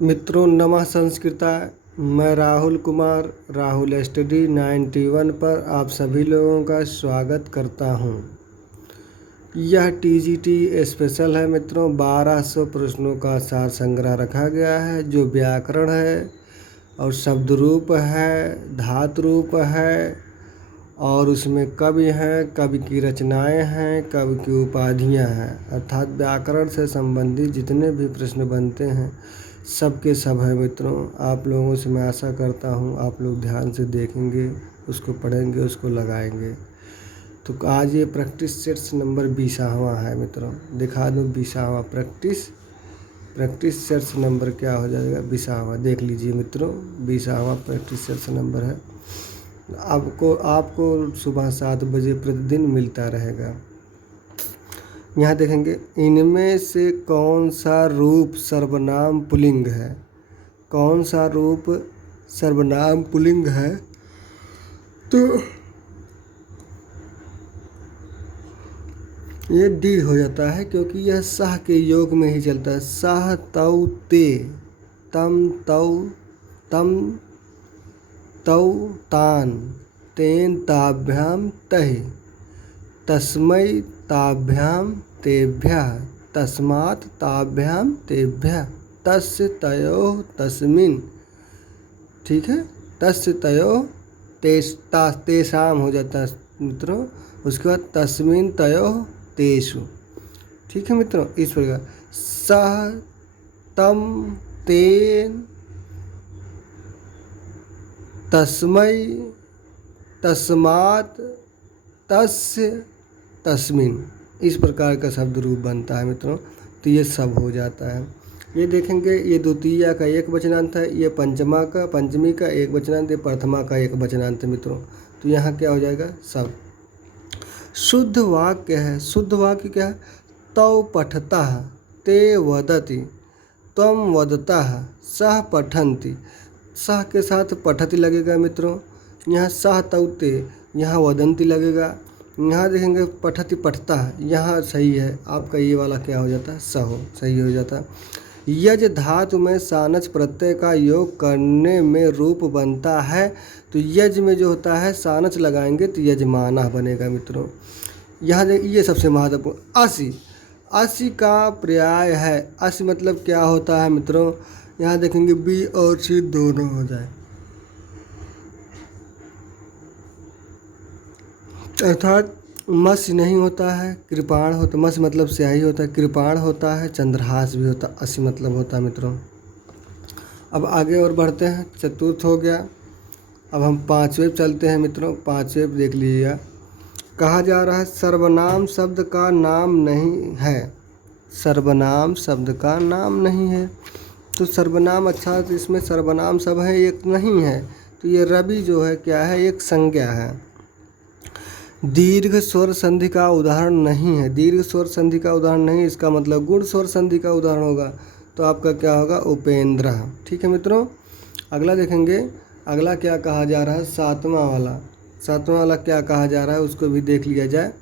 मित्रों नमः संस्कृताय। मैं राहुल कुमार राहुल स्टडी 91 पर आप सभी लोगों का स्वागत करता हूं। यह टीजीटी स्पेशल है मित्रों। 1200 प्रश्नों का सार संग्रह रखा गया है, जो व्याकरण है और शब्द रूप है, धातु रूप है, और उसमें कवि हैं, कवि की रचनाएं हैं, कवि की उपाधियां हैं। अर्थात व्याकरण से संबंधित जितने भी प्रश्न बनते हैं सब के सब है मित्रों। आप लोगों से मैं आशा करता हूं आप लोग ध्यान से देखेंगे, उसको पढ़ेंगे, उसको लगाएंगे। तो आज ये प्रैक्टिस सेट्स नंबर 20वां है मित्रों। दिखा दूं 20वां प्रैक्टिस सेट्स नंबर क्या हो जाएगा, 20वां। देख लीजिए मित्रों, 20वां प्रैक्टिस सेट्स नंबर है। आपको सुबह 7 बजे प्रतिदिन मिलता रहेगा। यहाँ देखेंगे, इनमें से कौन सा रूप सर्वनाम पुल्लिंग है। कौन सा रूप सर्वनाम पुल्लिंग है? तो ये डी हो जाता है, क्योंकि यह सह के योग में ही चलता है। सह तौ ते, तम तौ तम तौ तान, तेन ताभ्याम तहि, तस्मै ताभ्याम तेभ्यः, तस्मात् ताभ्याम तेभ्यः, तस्य तयोः तस्मिन्। ठीक है, तस्य तयोः तेषाम हो जाता है मित्रों। उसके बाद तस्मिन् तयोः तेषु। ठीक है मित्रों, इस प्रकार सह तम तेन तस्मै तस्मात् तस्य तस्मिन्, इस प्रकार का शब्द रूप बनता है मित्रों। तो ये सब हो जाता है। ये देखेंगे, ये द्वितीया का एक वचनांत है, ये पंचमी का एक वचनांत, ये प्रथमा का एक वचनांत है मित्रों। तो यहाँ क्या हो जाएगा, सब। शुद्ध वाक्य है। शुद्ध वाक्य क्या है? तौ पठतः, ते वदति, त्वं वदतः, सः पठन्ति। सह के साथ पठति लगेगा मित्रों। यहाँ सह तौ ते, यहाँ वदन्ति लगेगा। यहाँ देखेंगे पठति पठता है, यहाँ सही है आपका। ये वाला क्या हो जाता है, सहो, सही हो जाता है। यज धातु में सानच प्रत्यय का योग करने में रूप बनता है। तो यज में जो होता है सानच लगाएंगे तो यजमाना बनेगा मित्रों। यहाँ ये सबसे महत्वपूर्ण। असी, असी का पर्याय है। असी मतलब क्या होता है मित्रों? यहाँ देखेंगे बी और सी दोनों हो जाए, अर्थात मत्स्य नहीं होता है, कृपाण होता। मत्स्य मतलब स्याही होता है, कृपाण होता है, चंद्रहास भी होता है। असी मतलब होता है मित्रों। अब आगे और बढ़ते हैं। चतुर्थ हो गया। अब हम पांचवें चलते हैं मित्रों। पांचवें देख लीजिएगा। कहा जा रहा है सर्वनाम शब्द का नाम नहीं है। सर्वनाम शब्द का नाम नहीं है। तो सर्वनाम, अच्छा तो इसमें सर्वनाम सब है, एक नहीं है। तो ये रवि जो है क्या है, एक संज्ञा है। दीर्घ स्वर संधि का उदाहरण नहीं है। दीर्घ स्वर संधि का उदाहरण नहीं, इसका मतलब गुण स्वर संधि का उदाहरण होगा। तो आपका क्या होगा, उपेंद्र। ठीक है मित्रों। अगला देखेंगे, अगला क्या कहा जा रहा है, सातवां वाला क्या कहा जा रहा है उसको भी देख लिया जाए।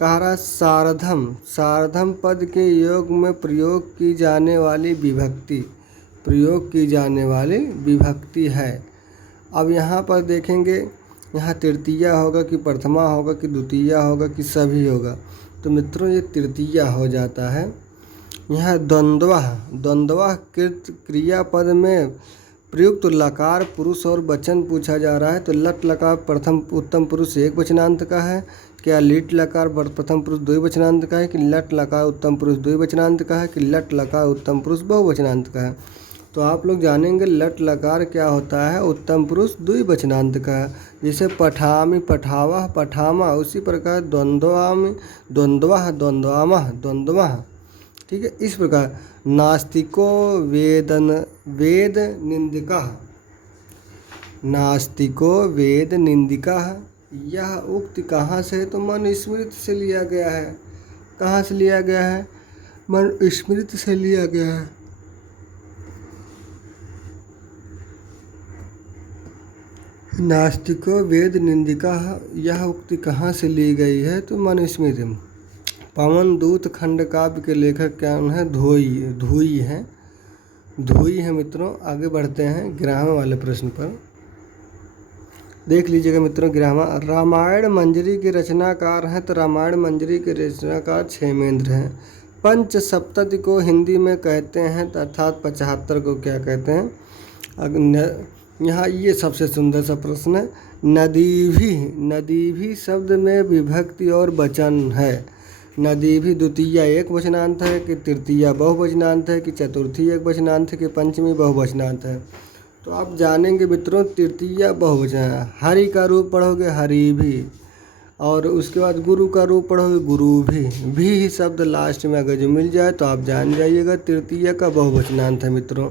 कहा रहा है सार्धम, सार्धम पद के योग में प्रयोग की जाने वाली विभक्ति है। अब यहाँ पर देखेंगे, यहाँ तृतीया होगा कि प्रथमा होगा कि द्वितीया होगा कि सभी होगा। तो मित्रों ये तृतीया हो जाता है। यहाँ द्वंद्वः कृत क्रियापद में प्रयुक्त लकार पुरुष और वचन पूछा जा रहा है। तो लट लकार प्रथम उत्तम पुरुष एक वचनांत का है क्या, लिट लकार प्रथम पुरुष द्विवचनांत का है कि लट लकार उत्तम पुरुष द्विवचनांत का है कि लट लकार उत्तम पुरुष बहुवचनांत का है। तो आप लोग जानेंगे लट लकार क्या होता है, उत्तम पुरुष द्विवचनांत का है। जैसे पठामि, पठावः, पठामा, उसी प्रकार द्वंद्वामि, द्वंद्वः, द्वंद्वामः, द्वंद्वः। ठीक है, इस प्रकार नास्तिको वेद निंदिकः, नास्तिको वेद निंदिकः। यह उक्ति कहाँ से है? तो मनुस्मृति से लिया गया है। कहाँ से लिया गया है? मनुस्मृति से लिया गया है। नास्तिको वेद निंदिका, यह उक्ति कहाँ से ली गई है? तो मनुस्मृति। पवन दूत खंड काव्य के लेखक क्या है? धोई हैं। धुई है मित्रों। आगे बढ़ते हैं ग्रामर वाले प्रश्न पर। देख लीजिएगा मित्रों ग्रामर। रामायण मंजरी के रचनाकार हैं, तो रामायण मंजरी के रचनाकार क्षेमेंद्र हैं। पंच सप्तति को हिंदी में कहते हैं, अर्थात 75 को क्या कहते हैं? यहाँ ये सबसे सुंदर सा प्रश्न है। नदी भी शब्द में विभक्ति और वचन है। नदी भी द्वितीया एक वचनांत है कि तृतीया बहुवचनांत है कि चतुर्थी एक वचनांत है कि पंचमी बहुवचनांत है? तो आप जानेंगे मित्रों तृतीया बहुवचन है। हरि का रूप पढ़ोगे हरि भी, और उसके बाद गुरु का रूप पढ़ोगे गुरु भी ही शब्द लास्ट में अगर जो मिल जाए तो आप जान जाइएगा तृतीया का बहुवचनांत है मित्रों।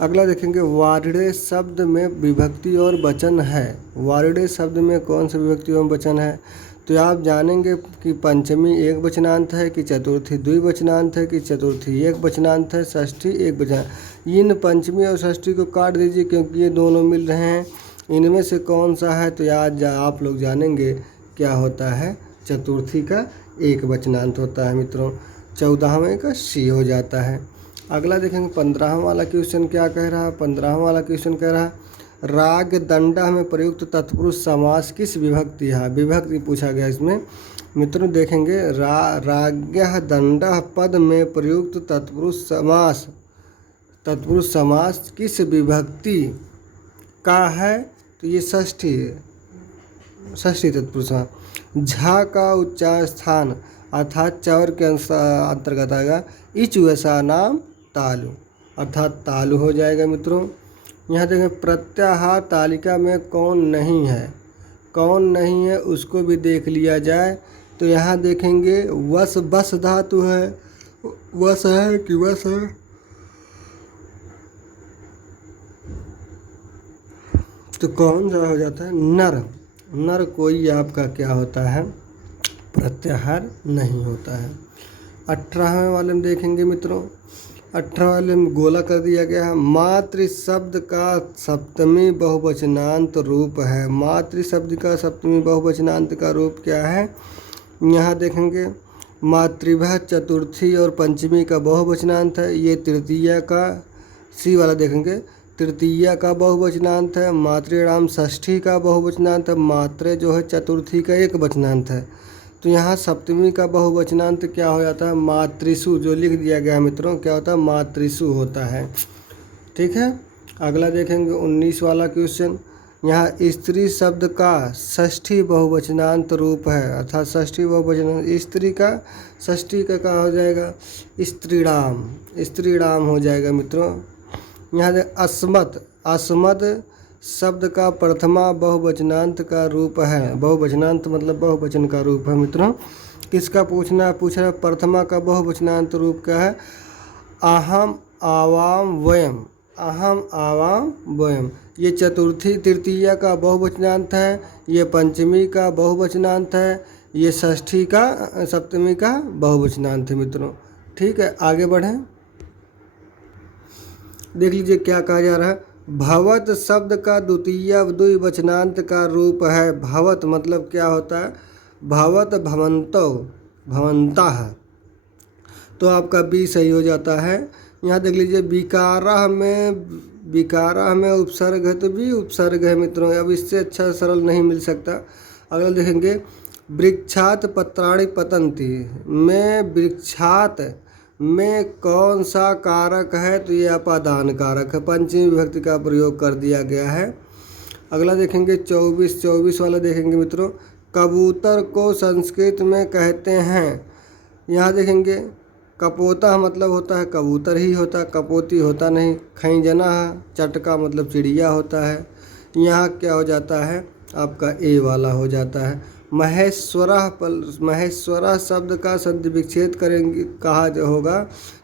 अगला देखेंगे वार्डे शब्द में विभक्ति और वचन है। वार्डे शब्द में कौन सा विभक्ति और वचन है? तो आप जानेंगे कि पंचमी एक वचनांत है कि चतुर्थी द्विवचनांत है कि चतुर्थी एक वचनांत है, षष्ठी एक वचनांत। इन पंचमी और षष्ठी को काट दीजिए क्योंकि ये दोनों मिल रहे हैं। इनमें से कौन सा है? तो याद आप लोग जानेंगे क्या होता है, चतुर्थी का एक वचनांत होता है मित्रों। 14वें का सी हो जाता है। अगला देखेंगे 15वां वाला क्वेश्चन क्या कह रहा है। 15वां वाला क्वेश्चन कह रहा है राग दंडा में प्रयुक्त तत्पुरुष समास किस विभक्ति है? विभक्ति पूछा गया इसमें मित्रों। देखेंगे राग्यः दंडः पद में प्रयुक्त तत्पुरुष समास किस विभक्ति का है? तो ये षष्ठी तत्पुरुष। झा का उच्चार स्थान अर्थात चौर के अंतर्गत आएगा। इच वैसा नाम तालु, अर्थात तालु हो जाएगा मित्रों। यहाँ देखें प्रत्याहार तालिका में कौन नहीं है? कौन नहीं है उसको भी देख लिया जाए। तो यहाँ देखेंगे बस धातु है, वस है कि वस है? तो कौन सा हो जाता है? नर कोई आपका क्या होता है? प्रत्याहार नहीं होता है। 18वें वाले में देखेंगे मित्रों। 18वें वाले में गोला कर दिया गया है। मातृ शब्द का सप्तमी बहुवचनांत रूप है। मातृ शब्द का सप्तमी बहुवचनांत का रूप क्या है? यहाँ देखेंगे मातृभा चतुर्थी और पंचमी का बहुवचनांत है। ये तृतीया का सी वाला देखेंगे तृतीया का बहुवचनांत है। मातृणाम षष्ठी का बहुवचनांत है। मात्रे जो है चतुर्थी का एक वचनांत है। तो यहाँ सप्तमी का बहुवचनांत क्या हो जाता है? मातृसु, जो लिख दिया गया है मित्रों क्या होता है? मातृसु होता है। ठीक है। अगला देखेंगे 19 वाला क्वेश्चन। यहाँ स्त्री शब्द का षष्ठी बहुवचनांत रूप है, अर्थात षष्ठी बहुवचनांत स्त्री का षष्ठी का क्या हो जाएगा? स्त्रीणाम हो जाएगा मित्रों। यहाँ अस्मद शब्द का प्रथमा बहुवचनांत का रूप है। बहुवचनांत मतलब बहुवचन का रूप है मित्रों। किसका पूछ रहा है? प्रथमा का बहुवचनांत रूप क्या है? अहम आवाम वयम। ये चतुर्थी तृतीया का बहुवचनांत है। ये पंचमी का बहुवचनांत है। ये षष्ठी का सप्तमी का बहुवचनांत है मित्रों। ठीक है, आगे बढ़ें। देख लीजिए क्या कहा जा रहा है। भवत शब्द का द्वितीया द्विवचनांत का रूप है। भवत मतलब क्या होता है? भवत भवंता है। तो आपका बी सही हो जाता है। यहाँ देख लीजिए विकारा में उपसर्ग है तो भी उपसर्ग है मित्रों। अब इससे अच्छा सरल नहीं मिल सकता। अगला देखेंगे वृक्षात पत्राणि पतंती में वृक्षात में कौन सा कारक है? तो ये अपादान कारक है। पंचमी विभक्ति का प्रयोग कर दिया गया है। अगला देखेंगे 24 वाला देखेंगे मित्रों। कबूतर को संस्कृत में कहते हैं। यहाँ देखेंगे कपोता मतलब होता है कबूतर ही होता है, कपोती होता नहीं। खैंजना चटका मतलब चिड़िया होता है। यहाँ क्या हो जाता है? आपका ए वाला हो जाता है। महेश्वरा शब्द का संधि विच्छेद करेंगे कहा जो होगा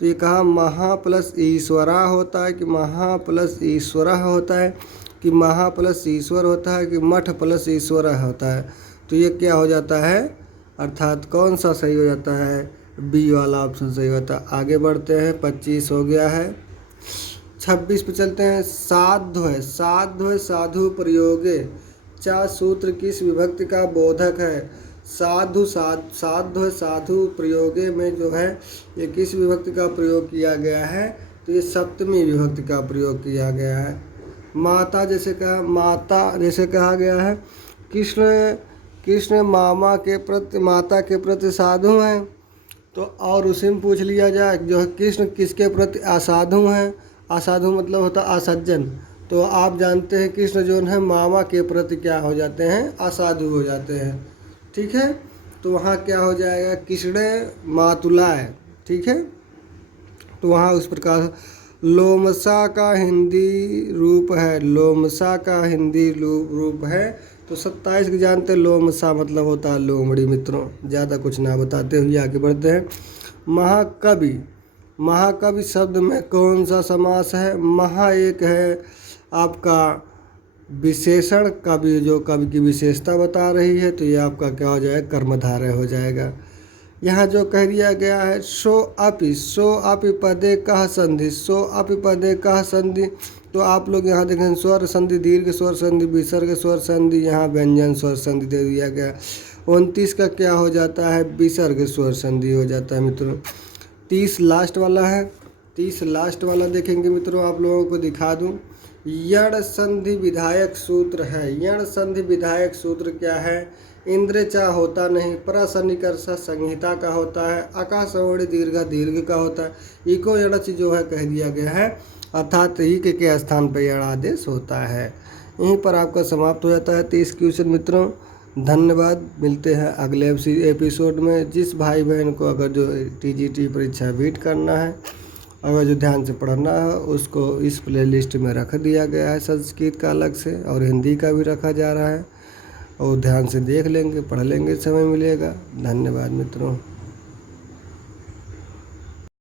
तो ये कहा महा प्लस ईश्वरा होता है कि महा प्लस ईश्वरा होता है कि महा प्लस ईश्वर होता है कि मठ प्लस ईश्वरा होता है। तो ये क्या हो जाता है? अर्थात कौन सा सही हो जाता है? बी वाला ऑप्शन सही होता है। आगे बढ़ते हैं। 25 हो गया है। 26 पे चलते हैं। साध्व साधु प्रयोगे चा सूत्र किस विभक्ति का बोधक है? साधु प्रयोगे में जो है ये किस विभक्ति का प्रयोग किया गया है? तो ये सप्तमी विभक्ति का प्रयोग किया गया है। माता जैसे कहा गया है, कृष्ण कृष्ण माता के प्रति साधु हैं। तो और उसी में पूछ लिया जाए जो है कृष्ण किसके प्रति असाधु हैं। असाधु मतलब होता असज्जन। तो आप जानते हैं कृष्ण जो है मामा के प्रति क्या हो जाते हैं, असाधु हो जाते हैं। ठीक है, तो वहाँ क्या हो जाएगा, कृष्ण मातुलाय। ठीक है, तो वहाँ उस प्रकार लोमसा का हिंदी रूप है, लोमसा का हिंदी रूप है। तो 27 के जानते हैं, लोमसा मतलब होता है लोमड़ी। मित्रों ज़्यादा कुछ ना बताते हुए आगे बढ़ते हैं। महाकवि, महाकवि शब्द में कौन सा समास है। महा एक है आपका विशेषण, कवि जो कवि की विशेषता बता रही है, तो ये आपका क्या हो जाएगा, कर्मधारय हो जाएगा। यहाँ जो कह दिया गया है सो अपि पदे कह संधि, सो अपि पदे कह संधि। तो आप लोग यहाँ देखें स्वर संधि, दीर्घ स्वर संधि, विसर्ग स्वर संधि, यहाँ व्यंजन स्वर संधि दे दिया गया। 29 का क्या हो जाता है, विसर्ग स्वर संधि हो जाता है मित्रों। 30 लास्ट वाला है, 30 लास्ट वाला देखेंगे मित्रों, आप लोगों को दिखा दूँ। यण संधि विधायक सूत्र है। यण संधि विधायक सूत्र क्या है, इंद्र चा होता नहीं, प्रसन्निकर्ष संहिता का होता है, आकाशवाणी दीर्घ का होता है, इको यणच जो है कह दिया गया है, अर्थात ही के स्थान पर यण आदेश होता है। यहीं पर आपका समाप्त हो जाता है 30 क्वेश्चन मित्रों। धन्यवाद, मिलते हैं अगले एपिसोड में। जिस भाई बहन को अगर जो TGT परीक्षा बीट करना है, अगर जो ध्यान से पढ़ना है, उसको इस प्लेलिस्ट में रख दिया गया है, संस्कृत का अलग से और हिंदी का भी रखा जा रहा है, और ध्यान से देख लेंगे, पढ़ लेंगे, समय मिलेगा। धन्यवाद मित्रों।